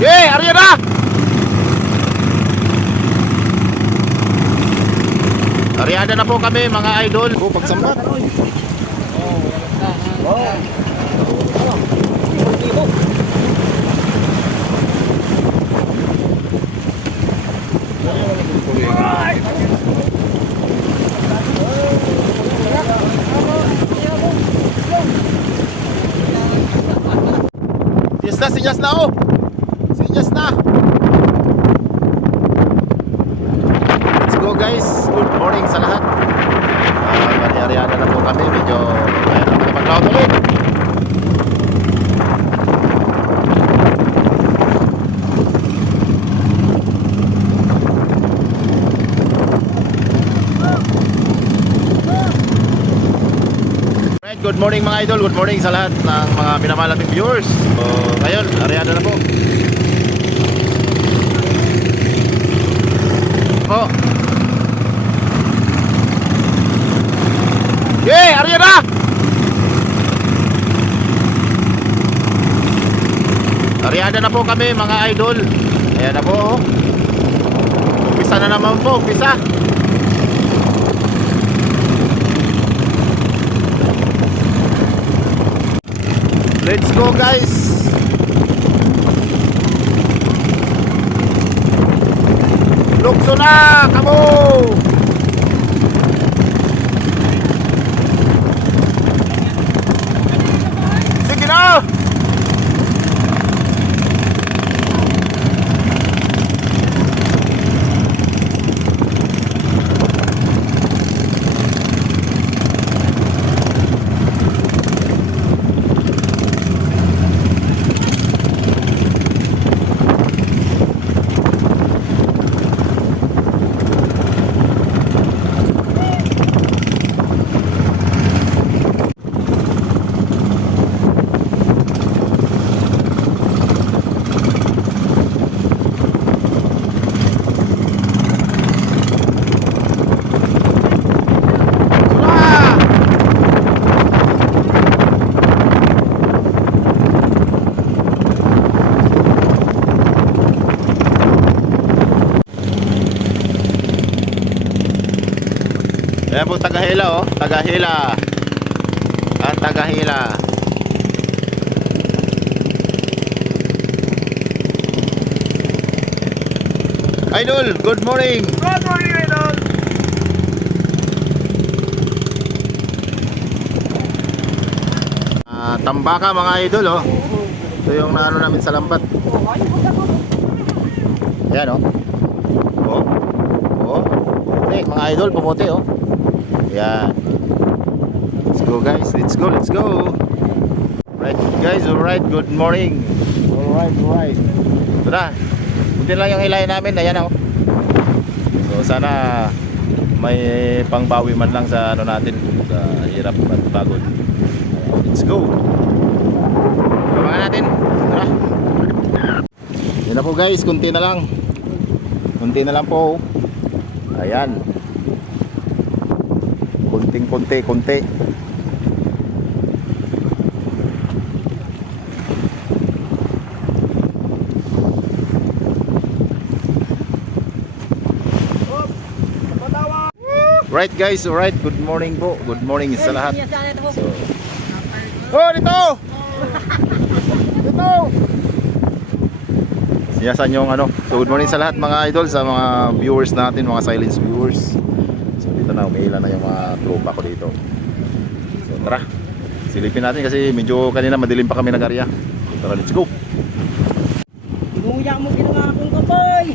Yeah, Arya na! Aryada na po kami mga idol. Oh, pagsambat. Sinyas na oh. Sinyas na. Let's go guys. Good morning sa lahat. Bali-aryada na po kami. Medyo kaya na makapag-laot ulit. Good morning mga idol, good morning sa lahat ng mga minamahal nating viewers. So, ngayon, aryada na po. Po. Yeah, aryada! Aryada na po kami mga idol. Ayan na po. Umpisa na naman po, umpisa. Let's go guys. Lukso na kamo. Sige na. Ayan po, Tagahila oh. Tagahila. At Tagahila. Idol, good morning. Good morning, Idol. Tambaka mga idol oh. Ito yung naano namin sa lambat. Ayan oh. Oh. Oh. Pumuti mga idol, pumuti oh. Ayan. Let's go guys, let's go, let's go. Right guys, alright, good morning. Alright. Ito na. Kunti lang yung hilahin namin, ayan oh. So sana may pangbawi man lang sa ano natin, sa hirap at pagod. Let's go. Abangan natin. Tara. Yan na po guys, kunti na lang. Kunti na lang po. Ayan. Kunti. Right guys, alright. Good morning po. Good morning sa lahat. So, oh, dito! Dito! Siyasan yung ano. So, good morning sa lahat mga idol, sa mga viewers natin, mga silence viewers. So, dito na, umihila na yung mga tropa ko dito. So, tara. Silipin natin kasi medyo kanina madilim pa kami nag-area. So, tara, let's go. Inuya mo ginawa akong kapay.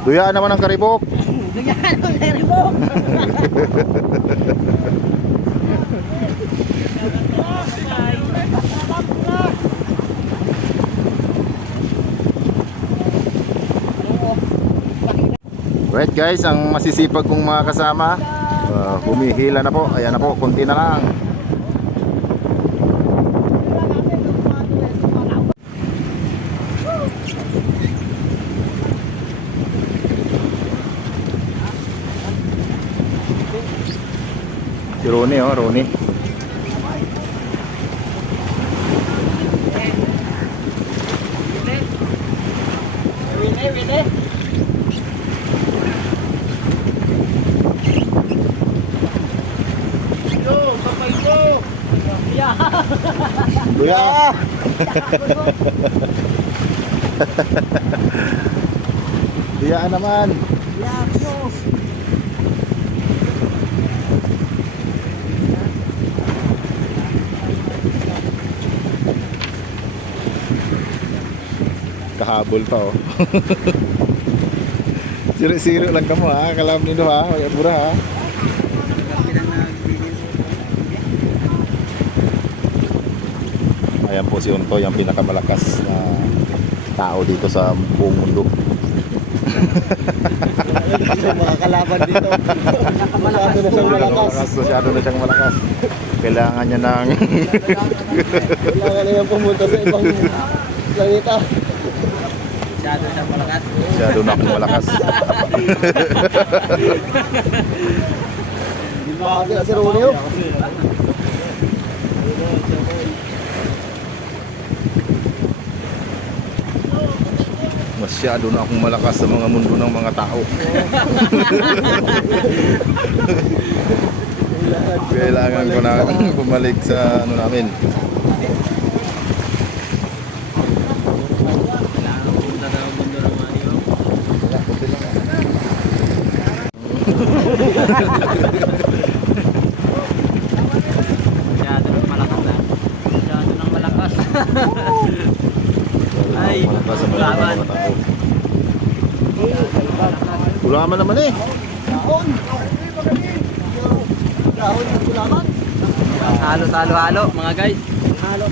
Duyaan naman ang karibok. Duyaan ang karibok. Right guys, ang masisipag kong mga kasama, humihila na po. Ayan na po, kunti na lang. Si Ronnie, oh, Ronnie. Wili. Yo, kapay ko. Yeah. Kuya! Biyaan naman. Yeah, yo. Kahabol pa oh. Siro-siro lang ka mo ha. Kalam nito ha. May abura ha. Ayan po si Untoy, ang pinakamalakas na tao dito sa buong mundo. Mga kalaban dito. Masyado na siyang malakas. Masyado na siyang malakas. Kailangan niya ng Kailangan na yung pumunta sa ibang planeta. Masyado na siyang malakas. masyado na akong malakas. Bakit si Romeo? Masyado na akong malakas sa mga mundo ng mga tao. Kailangan ko na bumalik sa ano namin. Masyado nang malakas ha. Masyado nang malakas. Ay, Malakas sa mga laban. tao. Kulaman naman eh. Dahon. Dahon ng kulaman. Halo mga guys. Halo.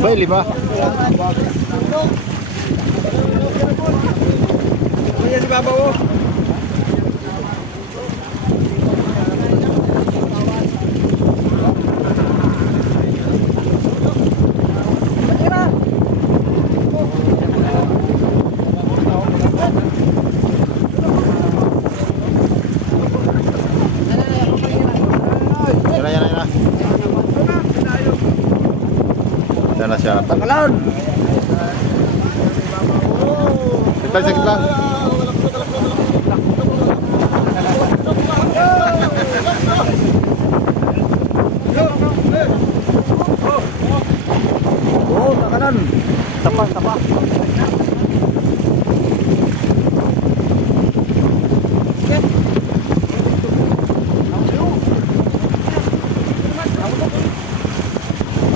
Bay, lima. Ayan si Baba oh. Yan na. Yan na siya. Takalan. Sakit lang. Oh, takalan. Tapa.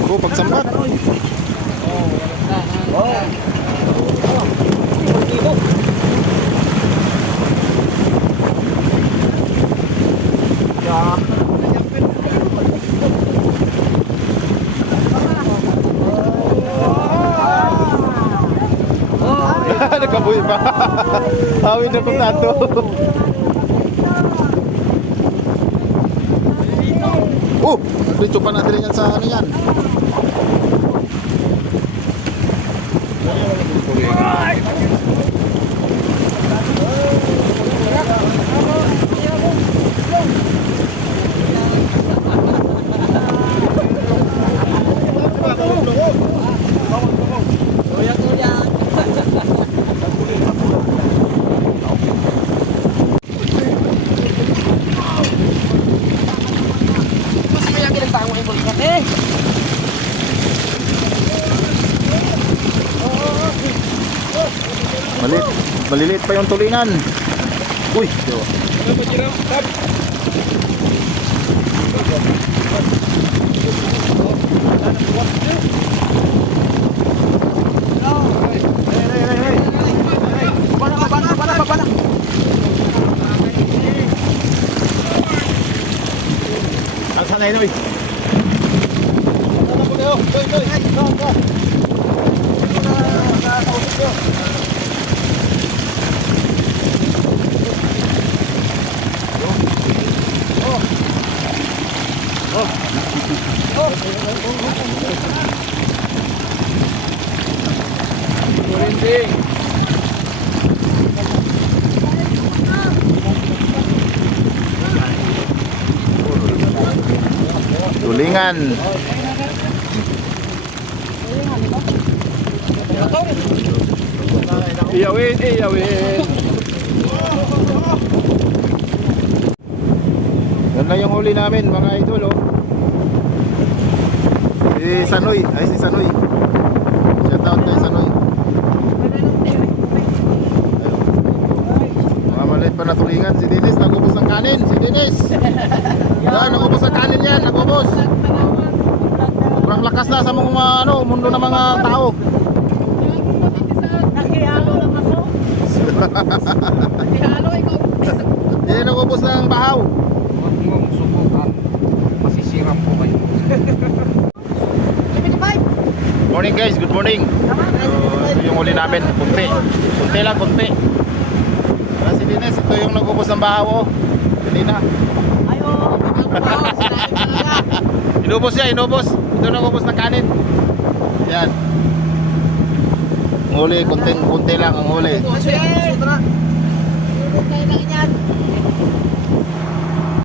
Oh, pagsambat. Nagkabuhi pa. Awin na kong tato. Oh, dito pa natin yan sa ano yan. Maliliit pa yung tulingan. Uy, Asan na yun? Tulingan. Iyawin, iyawin. Yan lang yung huli namin mga idol, oh. Si Sanoy, ay si Sanoy. Shout out kay Sanoy. Mga maliit pa na tulingan. Si Dennis nagubos ng kanin. Si Dennis. Yan, nagubos ng kanin yan. Nagubos. Sobrang lakas na sa mga ano, mundo ng mga tao. Nakihalo lang ako. Nakihalo, ikaw. Yan, nagubos ng bahaw. Huwag mong subukan. Masisirap po kayo. Morning guys, good morning. Ito yung huli namin, kunti. Kunti lang, kunti. Si Dennis, ito yung nagubos ng bahaw, oh. Kanina. Ayo, Inubos niya, inubos. Ito nagubos ng kanin. Yan. Ang huli, kunti lang ang huli. Sutra. Sutra. Sutra lang yan.